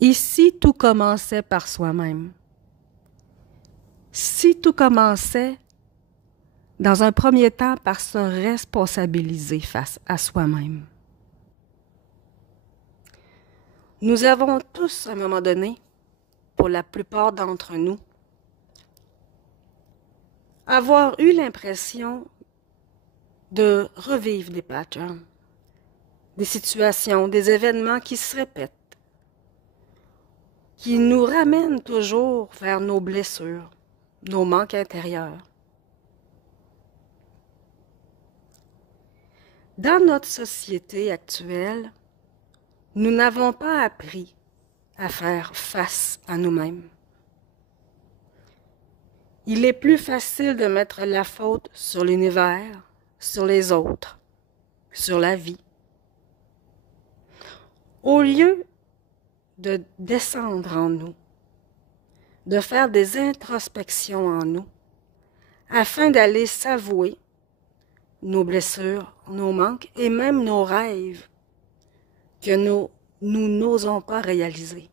Et si tout commençait par soi-même? Si tout commençait, dans un premier temps, par se responsabiliser face à soi-même. Nous avons tous, à un moment donné, pour la plupart d'entre nous, avoir eu l'impression de revivre des patterns, des situations, des événements qui se répètent, qui nous ramènent toujours vers nos blessures, nos manques intérieurs. Dans notre société actuelle, nous n'avons pas appris à faire face à nous-mêmes. Il est plus facile de mettre la faute sur l'univers, sur les autres, sur la vie. Au lieu de descendre en nous, de faire des introspections en nous, afin d'aller s'avouer nos blessures, nos manques et même nos rêves que nous n'osons pas réaliser.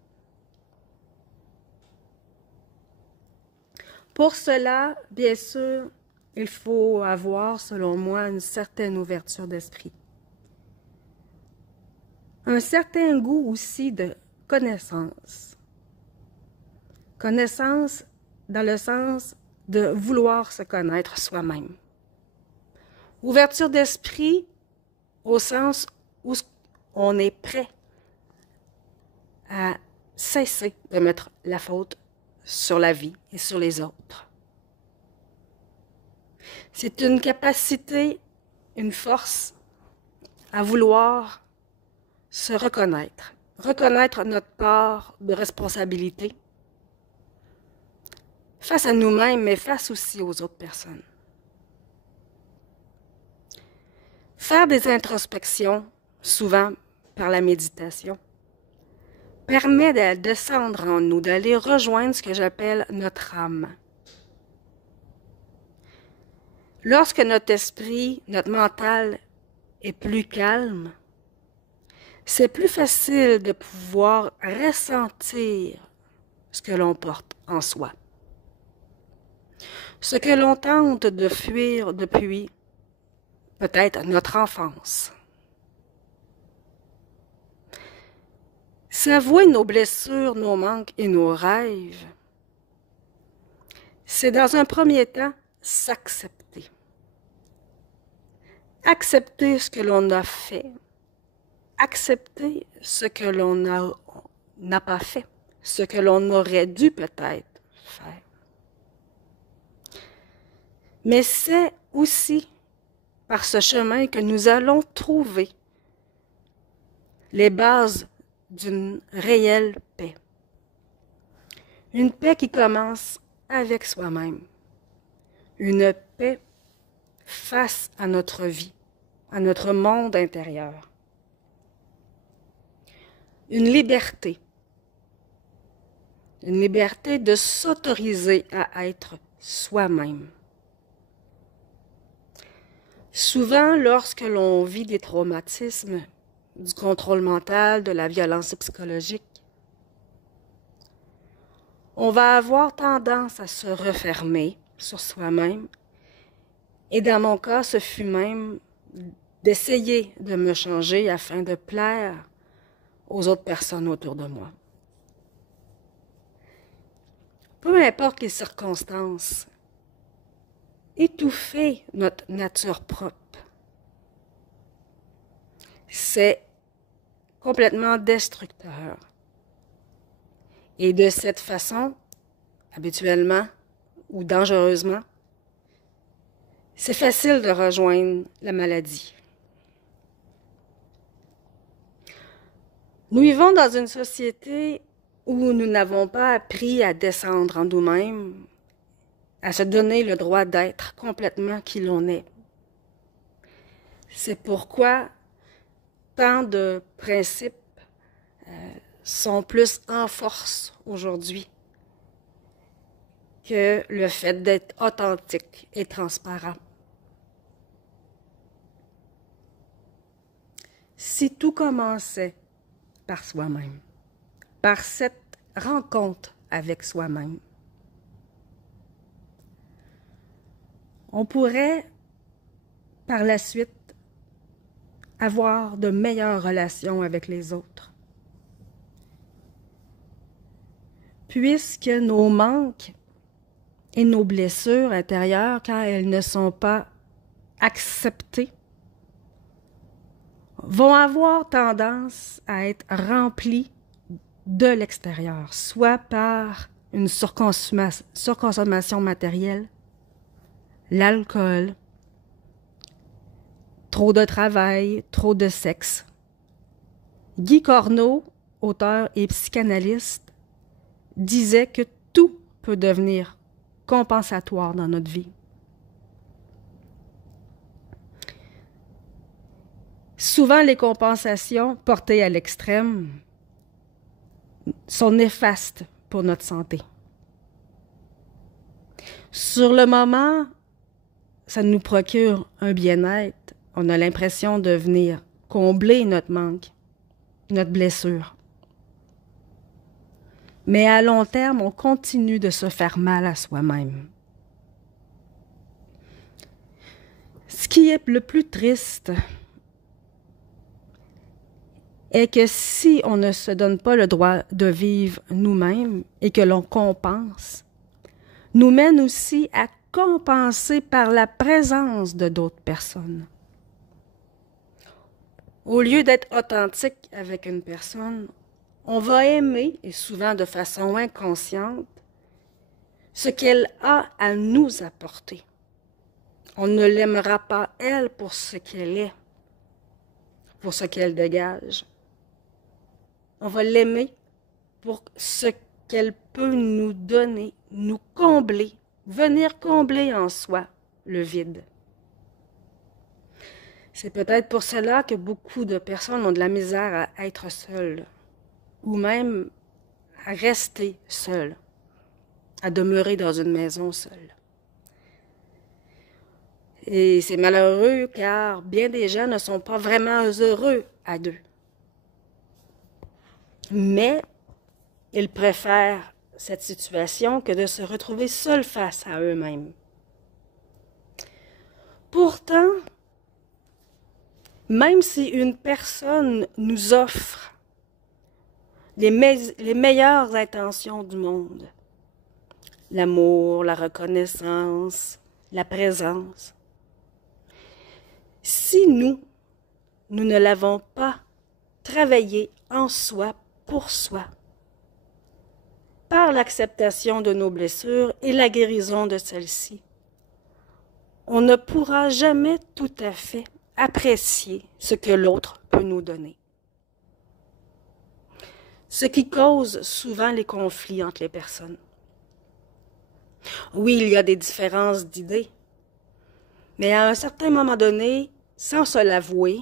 Pour cela, bien sûr, il faut avoir, selon moi, une certaine ouverture d'esprit. Un certain goût aussi de connaissance. Connaissance dans le sens de vouloir se connaître soi-même. Ouverture d'esprit au sens où on est prêt à cesser de mettre la faute sur la vie et sur les autres. C'est une capacité, une force à vouloir se reconnaître, reconnaître notre part de responsabilité face à nous-mêmes, mais face aussi aux autres personnes. Faire des introspections, souvent par la méditation, permet de descendre en nous, d'aller rejoindre ce que j'appelle notre âme. Lorsque notre esprit, notre mental est plus calme, c'est plus facile de pouvoir ressentir ce que l'on porte en soi. Ce que l'on tente de fuir depuis peut-être notre enfance. S'avouer nos blessures, nos manques et nos rêves, c'est dans un premier temps s'accepter. Accepter ce que l'on a fait. Accepter ce que l'on n'a pas fait. Ce que l'on aurait dû peut-être faire. Mais c'est aussi par ce chemin que nous allons trouver les bases d'une réelle paix. Une paix qui commence avec soi-même. Une paix face à notre vie, à notre monde intérieur. Une liberté. Une liberté de s'autoriser à être soi-même. Souvent, lorsque l'on vit des traumatismes, du contrôle mental, de la violence psychologique, on va avoir tendance à se refermer sur soi-même. Et dans mon cas, ce fut même d'essayer de me changer afin de plaire aux autres personnes autour de moi. Peu importe les circonstances, étouffer notre nature propre, c'est complètement destructeur. Et de cette façon, habituellement ou dangereusement, c'est facile de rejoindre la maladie. Nous vivons dans une société où nous n'avons pas appris à descendre en nous-mêmes, à se donner le droit d'être complètement qui l'on est. C'est pourquoi tant de principes sont plus en force aujourd'hui que le fait d'être authentique et transparent. Si tout commençait par soi-même, par cette rencontre avec soi-même. On pourrait, par la suite, avoir de meilleures relations avec les autres. Puisque nos manques et nos blessures intérieures, quand elles ne sont pas acceptées, vont avoir tendance à être remplies de l'extérieur, soit par une surconsommation matérielle, l'alcool, trop de travail, trop de sexe. Guy Corneau, auteur et psychanalyste, disait que tout peut devenir compensatoire dans notre vie. Souvent, les compensations portées à l'extrême sont néfastes pour notre santé. Sur le moment, ça nous procure un bien-être. On a l'impression de venir combler notre manque, notre blessure. Mais à long terme, on continue de se faire mal à soi-même. Ce qui est le plus triste est que si on ne se donne pas le droit de vivre nous-mêmes et que l'on compense, nous mène aussi à compenser par la présence de d'autres personnes. Au lieu d'être authentique avec une personne, on va aimer, et souvent de façon inconsciente, ce qu'elle a à nous apporter. On ne l'aimera pas, elle, pour ce qu'elle est, pour ce qu'elle dégage. On va l'aimer pour ce qu'elle peut nous donner, nous combler, venir combler en soi le vide. C'est peut-être pour cela que beaucoup de personnes ont de la misère à être seules, ou même à rester seules, à demeurer dans une maison seule. Et c'est malheureux car bien des gens ne sont pas vraiment heureux à deux. Mais ils préfèrent cette situation que de se retrouver seuls face à eux-mêmes. Pourtant, même si une personne nous offre les meilleures intentions du monde, l'amour, la reconnaissance, la présence, si nous ne l'avons pas travaillé en soi, pour soi, par l'acceptation de nos blessures et la guérison de celles-ci, on ne pourra jamais tout à fait apprécier ce que l'autre peut nous donner. Ce qui cause souvent les conflits entre les personnes. Oui, il y a des différences d'idées, mais à un certain moment donné, sans se l'avouer,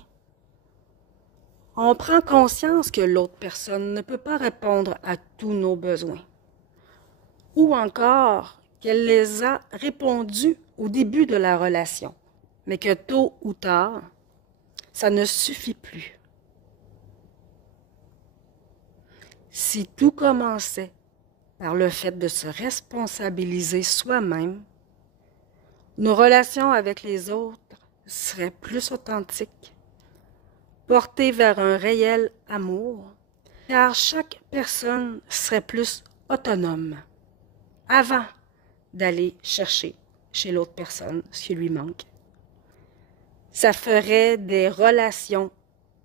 on prend conscience que l'autre personne ne peut pas répondre à tous nos besoins. Ou encore qu'elle les a répondus au début de la relation, mais que tôt ou tard, ça ne suffit plus. Si tout commençait par le fait de se responsabiliser soi-même, nos relations avec les autres seraient plus authentiques, portées vers un réel amour, car chaque personne serait plus autonome avant d'aller chercher chez l'autre personne ce qui lui manque. Ça ferait des relations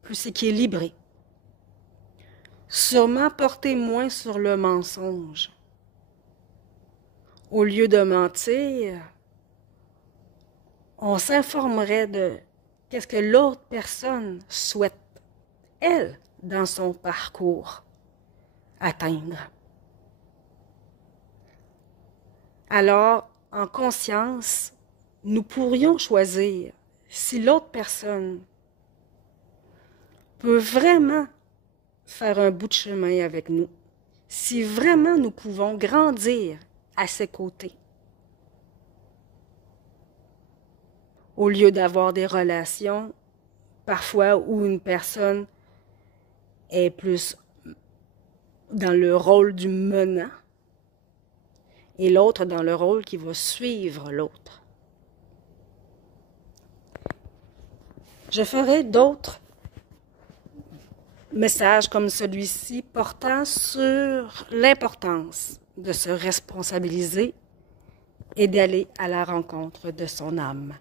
plus équilibrées, sûrement portées moins sur le mensonge. Au lieu de mentir, on s'informerait de qu'est-ce que l'autre personne souhaite, elle, dans son parcours, atteindre. Alors, en conscience, nous pourrions choisir si l'autre personne peut vraiment faire un bout de chemin avec nous, si vraiment nous pouvons grandir à ses côtés. Au lieu d'avoir des relations, parfois où une personne est plus dans le rôle du menant et l'autre dans le rôle qui va suivre l'autre. Je ferai d'autres messages comme celui-ci portant sur l'importance de se responsabiliser et d'aller à la rencontre de son âme.